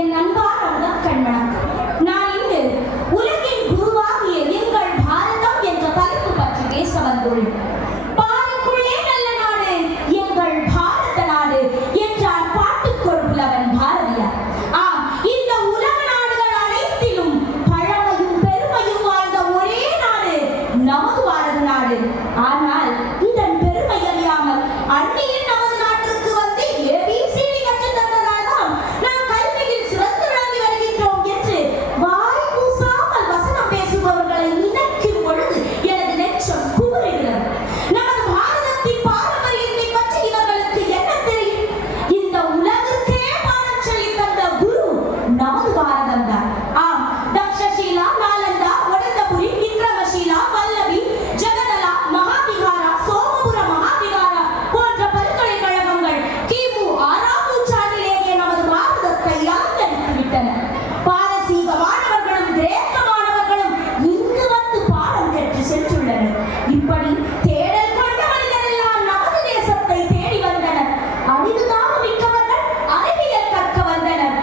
என் அன்பான உலகக்கண் வணக்கம். நான் இங்கு உலகின் குருவாகிய எங்கள் பாரதம் என்ற தலைப்பு பற்றி பேச வந்துள்ளேன். பாருக்குள்ளே நல்ல நாடு எங்கள் பாரத நாடு என்றார் பாட்டுக்கொரு புலவன் பாரதியார். ஆம், இந்த உலக நாடுகள் அனைத்திலும் பழமையும் பெருமையும் வாழ்ந்த ஒரே நாடு நமது பாரத நாடு. ஆனால் இதன் பெருமை அறியாமல் அந்நியன் நமது நாட்டிற்கு வந்து ஏபிசிடி கற்றுத் தந்ததால் தான் நாம் கல்வியில் சிறந்து விளங்கி வருகின்றோம் என்று வாய் கூசாமல் வசனம் பேசுபவர்களை நினைக்கும் பொழுது எனது நெஞ்சம் குமுறுகிறது. நமது பாரதத்தின் பாரம்பரியத்தை பற்றி இவர்களுக்கு என்ன தெரியும்? இந்த உலகிற்கே பாடம் சொல்லித் தந்த குரு நமது பாரதம் தான். ஆம், தக்ஷசீலா, நாலந்தா, ஒடந்தபுரி, விக்ரமசீலா, வல்லவி, ஜெகதலா, மகாவிகாரா, சோமபுர மகாவிகாரா போன்ற பல்கலைக்கழகங்கள் கிமு 6ஆம் நூற்றாண்டிலேயே நமது பாரதத்தை அலங்கரித்து விட்டன. பாரசீக மாணவர்களும் கிரேக்க மாணவர்களும் இங்கு வந்து பாடம் கற்று சென்றுள்ளனர். இப்படி தேடல் கொண்ட மனிதரெல்லாம் நமது தேசத்தை தேடி வந்தனர். அறிவுதாக மிக்கவர்கள் அறிவியல் கற்க வந்தனர்.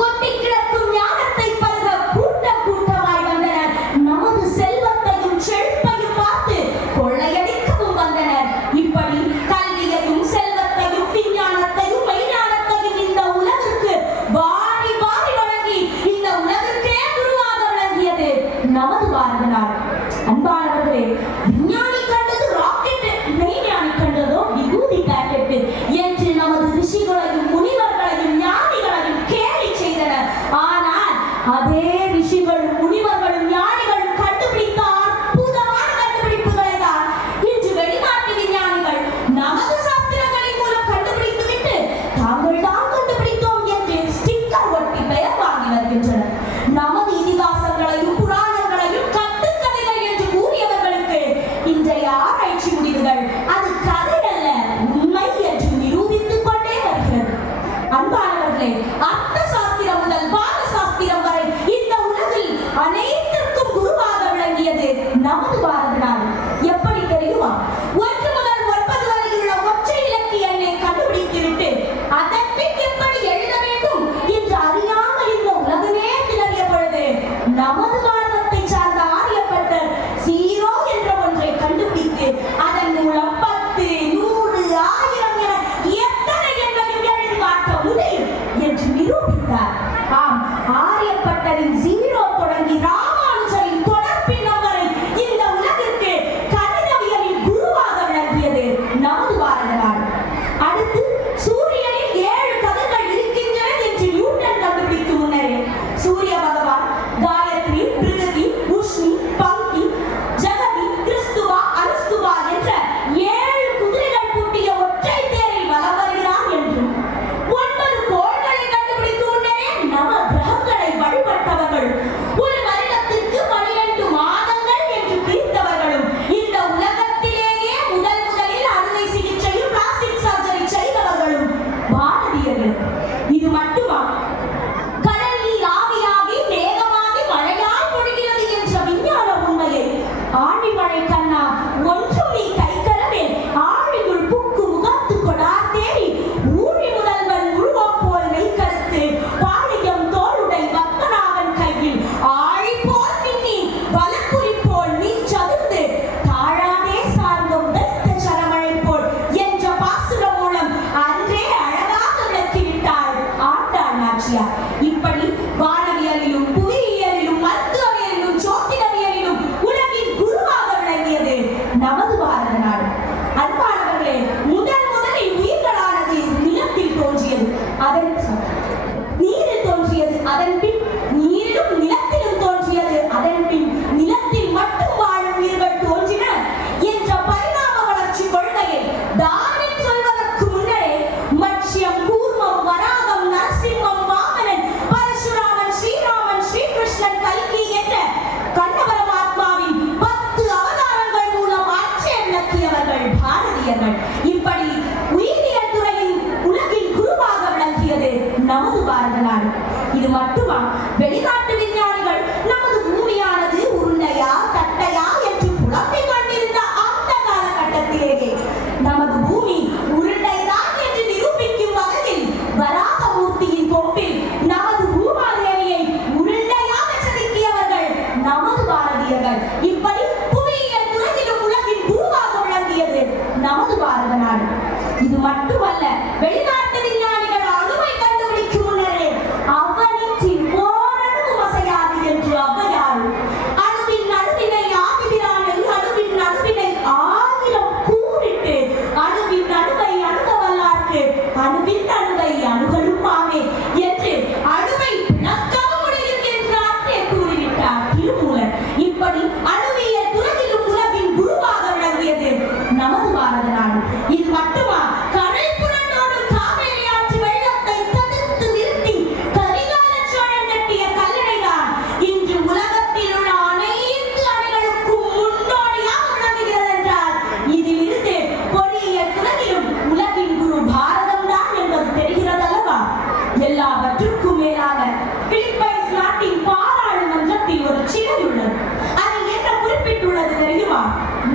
கொட்டி கிடக்கும் ஞானத்தை பருக கூட்டம் கூட்டமாய் வந்தனர். நமது செல்வத்தையும் செழிப்பையும் பார்த்து கொள்ளையடிக்கவும் வந்தனர். இப்படி கல்வியையும் செல்வத்தையும் விஞ்ஞானத்தையும் மெய்ஞானத்தையும் இந்த உலகிற்கு வாரி வாரி வழங்கி இந்த உலகிற்கே குருவாக விளங்கியது நமது பாரத நாடு. அன்பானவர்களே, விஞ்ஞானி கண்டது ராக்கெட், மெய்ஞானி கண்டதோ விபூதி பாக்கெட் என்று நமது ரிஷிகளையும் முனிவர்களையும் ஞானிகளையும் கேலி செய்தனர். ஆனால் அதே ரிஷிகளும் முனிவர்களும் ஞானிகளும் கண்டுபிடித்த அற்புதமான கண்டுபிடிப்புகளை தான் இன்று வெளிநாட்டு விஞ்ஞானிகள் நமது சாஸ்திரங்களின் மூலம் கண்டுபிடித்துவிட்டு தாங்கள் தான் கண்டுபிடித்தோம் என்று ஸ்டிக்கர் ஒட்டி பெயர் வாங்கி வருகின்றனர். நமது இதிகாசங்களையும் புராணங்களையும் கட்டுக்கதைகள் என்று கூறியவர்களுக்கு இன்றைய ஆராய்ச்சி முடிவுகள் அது கதை அல்ல, உண்மை என்று நிரூபித்துக் கொண்டே வருகிறது. அன்பானவர்களே, அர்த்த சாஸ்திரம் முதல் பால சாஸ்திரம் வரை இந்த உலகில் அனைத்திற்கும் குருவாக விளங்கியது நமது பாரத நாடு. எப்படி தெரியுமா? 1 முதல் 9 வரையுள்ள ஒற்றை இலக்கிய எண்ணை கண்டுபிடித்துவிட்டு அதன் பின் எப்படி எழுத வேண்டும் என்று அறியாமல் இந்த உலகமே திணறிய பொழுது நமது பாரதத்தை சார்ந்த ஆரியப்பட்டர் 0 என்ற ஒன்றை கண்டுபிடித்து அதன் மூலம் 10, 100, 1000 என எத்தனை எண்ணையும் எழுதி காட்ட முடியும் என்று நிரூபித்தார். ஆம், ஆரியப்பட்டரின் 0 தொடங்கி ராமானுஜரின் தொடர்பின்னம் வரை இந்த உலகிற்கு கணிதவியலின் குருவாக விளங்கியது நமது பாரத நாடு. அடுத்து சூரியனில் 7 கதிர்கள் இருக்கின்றன என்று நியூட்டன் கண்டுபிடிக்கும் முன்னரே சூரிய பகவான் காயத்ரி, பிருகதி, உஷ்ணி, பங்கி, ஜகதி, கிறிஸ்துவா, அனுஸ்துவா என்ற 7 குதிரைகள் பூட்டிய ஒற்றை தேரில் வலம் வருகிறார் என்றும் 9 கோள்களை கண்டுபிடிக்கும் முன்னரே நவ கிரகங்களை வழிபட்டவர்கள் ஒரு வருடத்திற்கு 12 மாதங்கள் என்று பிரித்தவர்களும் இந்த உலகத்திலேயே முதலில் அறுவை சிகிச்சையும் பிளாஸ்டிக் சர்ஜரி செய்தவர்களும் பாரதியர்கள். இது மட்டுமா? கடல் நீர் ஆவியாகி மேகமாகி மழையாய் பொழிகிறது என்ற விஞ்ஞான உண்மையை ஆழிமழை கண்ணா ஒன்றும் நீ கைத்தரவே ஆழியுள் புக்கு முகத்து கொடார் தேறி ஊழி முதல்வன் உருவம் போல் மெய்கருத்து பாழியம் தோளுடை பத்மநாபன் கையில் ஆழி போல் மின்னி வலப்புரி போல் நீ சதுர்ந்து தாழாதே சார்ந்தும் தைத்த சரமழை போல் என்ற பாசுரம் மூலம் அன்றே அழகாக விளக்கிவிட்டாள் ஆண்டாள் நாச்சியார். இப்படி வானவியலிலும் புவியியலிலும் மருத்துவவியலிலும் சோதிடவியலிலும் உலகின் குருவாக விளங்கியது நமது பாரத நாடு. அன்பானவர்களே, முதலில் உயிர்களானது நிலத்தில் தோன்றியது, அதன் நீரில் தோன்றியது, அதன் பின் நீரிலும் நிலத்திலும் தோன்றியது, அதன் பின் நிலத்தில் மட்டும் வாழும் உயிர்கள் தோன்றின என்ற பரிணாம வளர்ச்சி கொள்கையை டார்வின் சொல்வதற்கு முன்னரே மத்ஸ்யம், கூர்மம், வராகம், நரசிம்மம், வாமனன், பரசுராமன், ஸ்ரீராமன், ஸ்ரீகிருஷ்ணன், கல்கி என்ற கண்ணபரமாத்மாவின் 10 அவதாரங்கள் மூலம் அச்சே விளக்கியவர்கள் பாரதியர்கள். இப்படி உயிரியல் துறையின் உலகின் குருவாக விளங்கியது நமது பாரத நாடு. இது மட்டுமா? வெளிநாட்டு விஞ்ஞானிகள் நமது பூமியானது உருண்டையா தட்டையா என்று புலம்பிக் கொண்டிருந்த அந்த காலகட்டத்திலேயே நமது பூமி உருண்டைதான் என்று நிரூபிக்கும் வகையில் வராகமூர்த்தியின் கொம்பில் அணுகலை அணுகலுமாவே என்று அணுவை பிளக்கவும் முடியும் என்று அன்றே கூறிவிட்டார் திருமூலர். இப்படி அணுவியல் துறையிலும் உலகின் குருவாக விளங்கியது நமது பாரத நாடு. இது மட்டுமா, கடல் புரண்டோடும் காவேரி ஆற்று வெள்ளத்தை தடுத்து நிறுத்தி கரிகால சோழன் கட்டிய கல்லணைதான் இன்று உலகத்தில் உள்ள அனைத்து அணைகளுக்கும் முன்னோடியாக விளங்குகிறது என்றால் இதிலிருந்து பொறியியல் துறையிலும் உலகின் குரு பாரதம் தான் என்பது தெரிகிறது அல்லவா? எல்லாவற்றுக்கும் மேலாக பிலிப்பைன்ஸ் நாட்டின் பாராளுமன்றத்தில் ஒரு சிலை உள்ளது. அதில் என்ன குறிப்பிட்டுள்ளது தெரியுமா?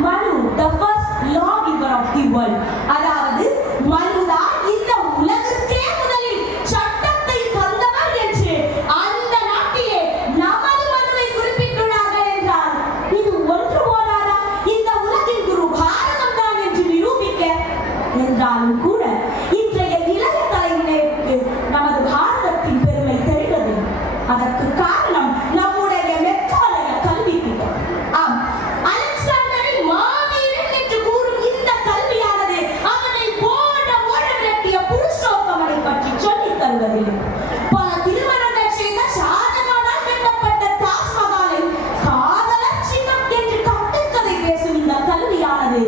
மனு, the first lawgiver of the world. அதாவது மனுதான் இந்த உலகத்திலே முதலில் சட்டத்தை தந்தவர் என்று அந்த நாட்டிலே நமது மனுவை குறிப்பிட்டுள்ளார்கள் என்றால் இது ஒன்று போதாதா இந்த உலகின் குரு பாரதம் தான் என்று நிரூபிக்க? என்றாலும் கூட இன்றைய இளைய தலைமுறைக்கு நமது பாரதத்தின் பெருமை தெரிவது. அதற்கு காரணம் நம்முடைய மெக்காலய கல்வி திட்டம். ஆம், அலெக்சாண்டரை மாவீரன் என்று கூறும் இந்த கல்வியானது அவனை போட விரட்டிய புருஷோத்தமனை பற்றி சொல்லித் தருவதில்லை. பல திருமணங்கள் செய்த ஷாஜகானால் கட்டப்பட்ட தாஜ்மஹாலை காதலர் சின்னம் என்று கட்டுக்கதை பேசும் இந்த கல்வியானது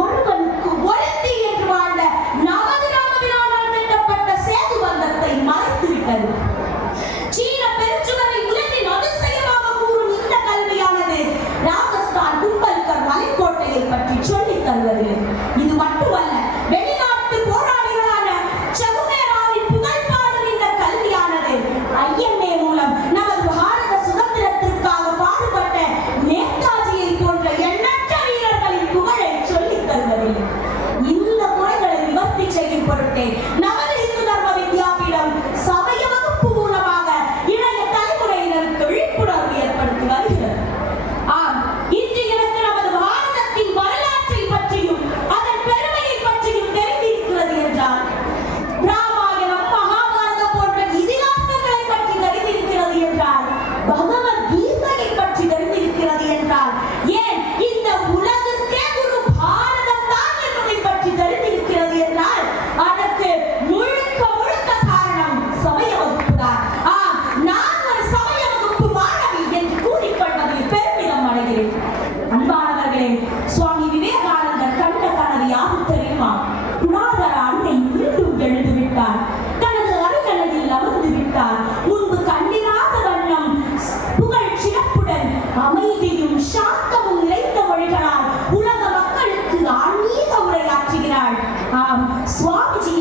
ஒருவனுக்கு ஒருத்தி என்று வாழ்ந்த நமது ராமபிரானால் கட்டப்பட்ட சேது பந்தத்தை மறைத்துவிட்டது. சீன பெருஞ்சுவரை உலகின் அதிசயமாக கூறும் இந்த கல்வியானது ராஜஸ்தான் கும்பல்கர் மலைக்கோட்டையை பற்றி சொல்லித் தருவதில்லை. இது மட்டுமல்ல, வெளிநாட்டு போராளிகளான சகுமேராவின் புகழ் பாடும் இந்த கல்வியானது ஐஎன்ஏ மூலம் நமது பாரத சுதந்திரத்திற்காக பாடுபட்ட நேதாஜியை போன்ற எண்ணற்ற வீரர்களின் புகழை சொல்லித் தருவதில்லை. இந்த முறைகளை நிவர்த்தி செய்யும் பொருட்டே நமது இந்து தர்ம வித்யாபீடம் சமய வகுப்பு மூலமாக இளைய தலைமுறையினருக்கு விழிப்புணர்வு ஏற்படுத்தி வருகிறது. ஆம், இன்று எனக்கு நமது பாரதத்தின் வரலாற்றை பற்றியும் அதன் பெருமையை பற்றியும் தெரிந்திருக்கிறது என்றால், ராமாயணம், மகாபாரதம் போன்ற இதிகாசங்களை பற்றி தெரிந்திருக்கிறது என்றால், பகவத்கீதையை பற்றி தெரிந்திருக்கிறது என்றால், ஏன் இந்த உலகுக்கே குரு பாரதம் தான் என்பதை பற்றி தெரிந்திருக்கிறது என்றால் அதற்கு முழுக்க முழுக்க காரணம் சமய வகுப்பு தான். நான் ஒரு சமய வகுப்பு மாணவி என்று கூறிக்கொள்வதில் பெருமிதம் அடைகிறேன். அன்பானவர்களே, சுவாமி விவேகானந்தர் கண்ட கனவு யாரு தெரியுமா? குணாதர அன்னை மீண்டும் எழுந்துவிட்டார், தனது அருகலையில் அமர்ந்து விட்டார். முன்பு கண்டிராத வண்ணம் புகழ் சிறப்புடன் அமைதியும் சாந்தமும் நிறைந்த மொழிகளால் உலக மக்களுக்கு ஆன்மீக உரையாற்றுகிறாள். ஆம், சுவாமிஜி